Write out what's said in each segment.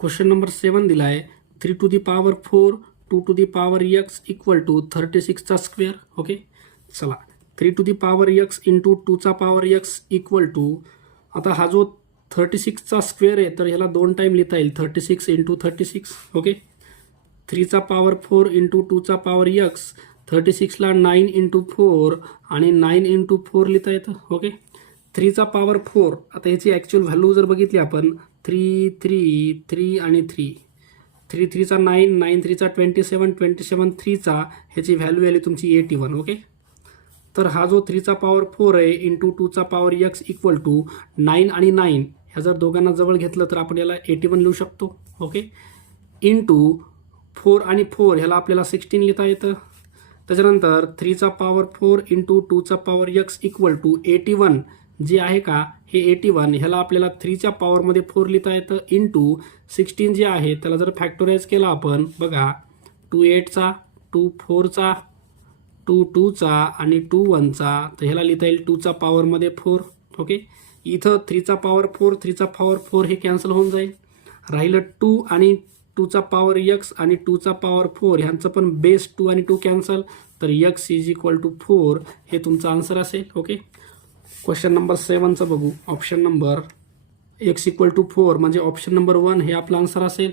Question number 7 दिला आहे 3 to the power 4 2 to the power x equal to 36चा square. Okay, चला 3 to the power x into 2चा power x equal to, आता हा जो 36चा स्क्वेअर आहे तर ह्याला 2 टाईम लिहिता येईल 36 इंटू 36. ओके, 3चा पॉवर 4 इंटू 2चा पॉवर x, 36ला 9 इंटू 4 आणि 9 इंटू 4 लिहिता येतं. ओके, 3चा पॉवर 4, आता ह्याची ॲक्च्युअल व्हॅल्यू जर बघितली आपण 3 3 3 आणि 3, 3 3चा 9 9 3चा 27 27 3चा ह्याची व्हॅल्यू आली तुमची 81. ओके, तर हा जो 3चा पॉवर 4 आहे इंटू 2चा पॉवर x इक्वल टू 9 आणि 9 ह्या जर दोघांना जवळ घेतलं तर आपण याला 81 लिहू शकतो. ओके, इंटू 4 आणि 4 ह्याला आपल्याला 16 लिहिता येतं. त्याच्यानंतर 3चा पॉवर 4 इंटू 2चा पॉवर x इक्वल टू 81 जे आहे का हे 81 ह्याला आपल्याला 3च्या पॉवरमध्ये 4 लिहिता येतं इंटू 16 जे आहे त्याला जर फॅक्टोराईज केला आपण बघा 2 8चा 2 4चा 2 2चा आणि 2 1चा तर ह्याला लिहिता येईल 2चा पॉवरमध्ये 4. ओके, इथं 3चा पॉवर 4 3चा पॉवर 4 हे कॅन्सल होऊन जाईल, राहिलं 2 आणि 2चा पॉवर x आणि 2चा पॉवर 4 ह्यांचं पण बेस 2 आणि 2 कॅन्सल, तर x इज इक्वल टू 4 हे तुमचं आन्सर असेल. ओके, क्वेश्चन नंबर 7चं बघू. Option number x equal to 4 म्हणजे ऑप्शन नंबर 1 हे आपलं आन्सर असेल.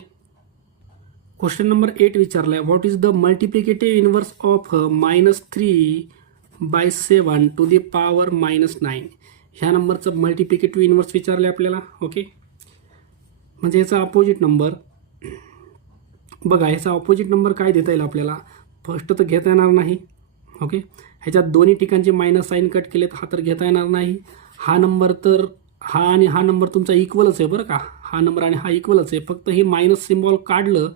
क्वेश्चन नंबर 8 विचारलं आहे what is the multiplicative inverse of -3/7 to the power -9. ह्या नंबरचं मल्टिप्लिकेटिव्ह इनवर्स विचारलं आहे आपल्याला. ओके, म्हणजे याचा अपोजिट नंबर बघा, ह्याचा अपोजिट नंबर काय देता येईल आपल्याला, फर्स्ट तर घेता येणार नाही. ओके, ह्याच्यात दोन्ही ठिकाणचे मायनस साईन कट केलेत, हा तर घेता येणार नाही. हा नंबर तर हा आणि हा नंबर तुमचा इक्वलच आहे बरं का, हा नंबर आणि हा इक्वलच आहे, फक्त हे मायनस सिम्बॉल काढलं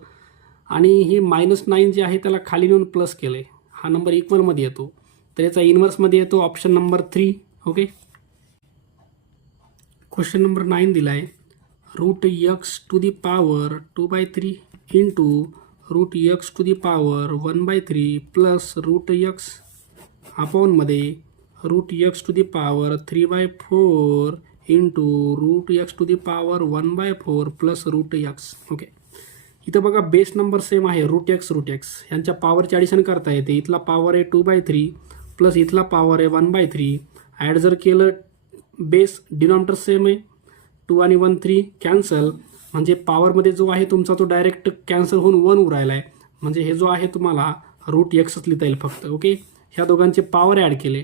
आणि हे -9 जे आहे त्याला खाली नेऊन प्लस केलं आहे, हा नंबर इक्वलमध्ये येतो, तर याचा इन्व्हर्समध्ये येतो option number 3. Okay, question number 9 दिला आहे √x to the power 2/3 into √x to the power 1/3 plus √x अपॉनमध्ये √x to the power 3/4 into √x to the power 1/4 plus √x. Okay, इथं बघा बेस नंबर सेम आहे √x यांच्या पॉवरची addition करता येते. इथला पॉवर आहे 2/3 प्लस इथला पॉवर आहे 1/3. ॲड जर केलं बेस डिनॉमिनेटर सेम आहे, 2 आणि 1 3 कॅन्सल, म्हणजे पॉवरमध्ये जो आहे तुमचा तो डायरेक्ट कॅन्सल होऊन 1 उरायला आहे, म्हणजे हे जो आहे तुम्हाला √xच लिहिता येईल फक्त. ओके, ह्या दोघांचे पॉवर ॲड केले,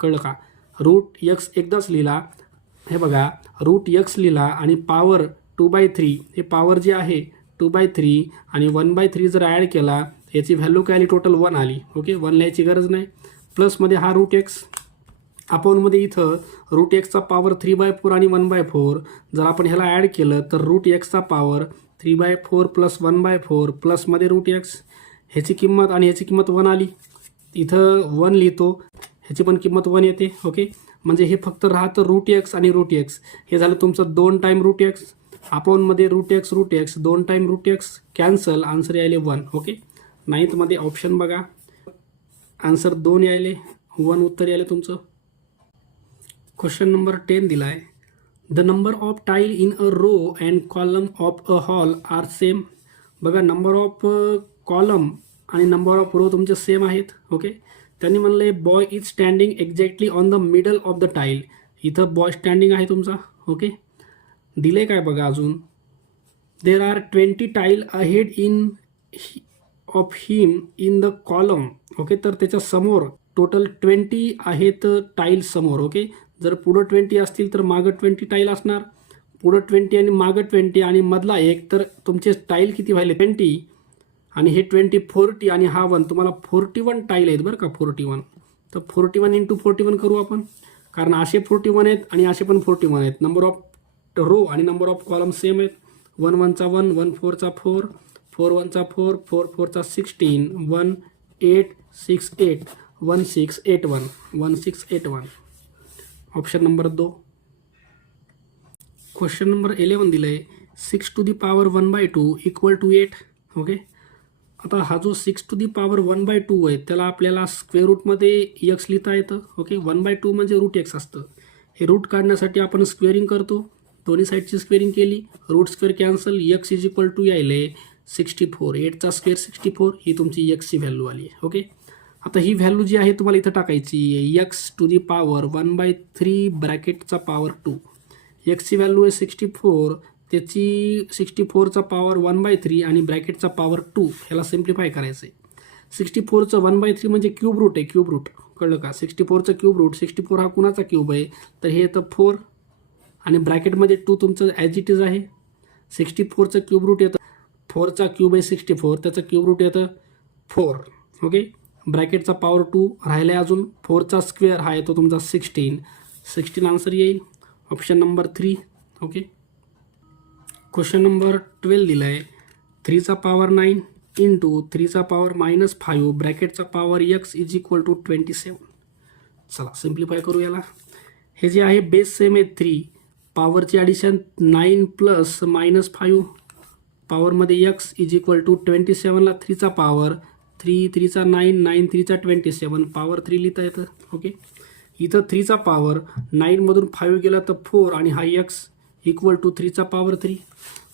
कळलं का, √x एकदाच लिहिला, हे बघा √x लिहिला आणि पॉवर 2/3 हे पॉवर जे आहे 2/3 आणि 1/3 जर ॲड केला याची व्हॅल्यू काय आली, टोटल 1 आली. ओके, 1 लिहायची गरज नाही, प्लसमध्ये हा √x अपॉनमध्ये इथं √xचा पॉवर 3/4 आणि 1/4 जर आपण ह्याला ॲड केलं तर √xचा पॉवर 3/4 प्लस 1/4 प्लसमध्ये √x ह्याची किंमत आणि ह्याची किंमत 1 आली, इथं 1 लिहितो, ह्याची पण किंमत 1 येते. ओके, म्हणजे हे फक्त राहतं √x आणि √x, हे झालं तुमचं 2 टाईम √x अपॉनमध्ये √x 2 time √x cancel, answer यायले 1. ओके, 9थमध्ये ऑप्शन बघा, आन्सर 2 यायले, 1 उत्तर यायले तुमचं. क्वेश्चन नंबर 10 दिला आहे the number of tile in a row and column of a hall are same. बघा, नंबर ऑफ कॉलम आणि नंबर ऑफ रो तुमचे सेम आहेत. ओके, त्यांनी म्हणलं आहे boy is standing exactly on the middle of the tile, इथं boy standing आहे तुमचा. ओके, दिले काय बघा अजून, there are 20 tile ahead in of him in the column. Okay, तर त्याच्या समोर टोटल 20 आहेत टाईल समोर. ओके, जर पुढं 20 असतील तर मागं 20 टाईल असणार, पुढं 20 आणि मागं 20 आणि मधला एक, तर तुमचे टाईल किती व्हायले 20 आणि हे 20 40 आणि हा 1, तुम्हाला 41 टाईल आहेत बरं का, 41. तर 41 इंटू 41 करू आपण, कारण असे 41 आहेत आणि असे पण 41 आहेत. नंबर ऑफ रो आणि नंबर ऑफ कॉलम सेम आहेत, 1 1 चा 1 1 4 चा 4 4 1 चा 4 4 4 चा 16 1 8 6 8 1 6 8 1 1 6 8 1. Option number 2. क्वेश्चन नंबर 11 दिलं आहे 6 to the power 1/2 equal to 8. Okay, आता हा जो 6 टू दी पॉवर 1/2 आहे त्याला आपल्याला स्क्वेअर रूटमध्ये x लिहिता येतं. ओके, 1/2 म्हणजे √x असतं, हे रूट काढण्यासाठी आपण स्क्वेअरिंग करतो, दोन्ही साईडची स्क्वेअरिंग केली, root square cancel, x is equal to यायले 64, 8चा स्क्वेअर 64, ही तुमची एक्सची व्हॅल्यू आली आहे. ओके, आता ही व्हॅल्यू जी आहे तुम्हाला इथं टाकायची आहे, एक्स टू दी पॉवर 1/3 ब्रॅकेटचा पॉवर 2. एक्सची व्हॅल्यू आहे 64, त्याची 64चा पॉवर 1/3 आणि ब्रॅकेटचा पॉवर 2, ह्याला सिम्प्लिफाय करायचं आहे. 64चं 1/3 म्हणजे क्यूब रूट आहे, क्यूब रूट कळलं का. 64चं क्यूब रूट, 64 हा कुणाचा क्यूब आहे, तर हे येतं 4 आणि ब्रॅकेटमध्ये 2 तुमचं ॲज इट इज आहे. 64चं क्यूब रूट येतं, 4चा क्यूब आहे 64, त्याचं क्यूब रूट येतं 4. ओके, ब्रॅकेटचा पॉवर 2 राहिला आहे अजून, 4चा स्क्वेअर हा येतो तुमचा 16 आन्सर येईल option number 3. Okay, question number 12 दिला आहे 3चा पॉवर 9 इंटू 3चा पॉवर -5 ब्रॅकेटचा power X is equal to 27. चला सिम्प्लिफाय करू याला. हे जे आहे बेस सेम आहे 3, पॉवरची ॲडिशन 9 प्लस -5, पॉवरमध्ये एक्स इज इक्वल टू 27ला 3चा पॉवर 3, 3चा 9, 9, 3चा 27, पॉवर 3 लिहिता येतं. ओके, इथं 3चा पॉवर 9मधून 5 गेला तर 4 आणि हा एक्स इक्वल टू 3चा पॉवर 3.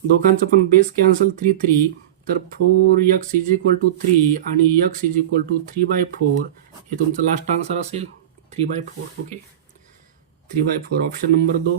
दोघांचं पण बेस कॅन्सल 3, 3, तर 4x इज इक्वल टू 3 आणि x इज इक्वल टू 3/4, हे तुमचं लास्ट आन्सर असेल 3/4. Okay, 3/4 option number 2.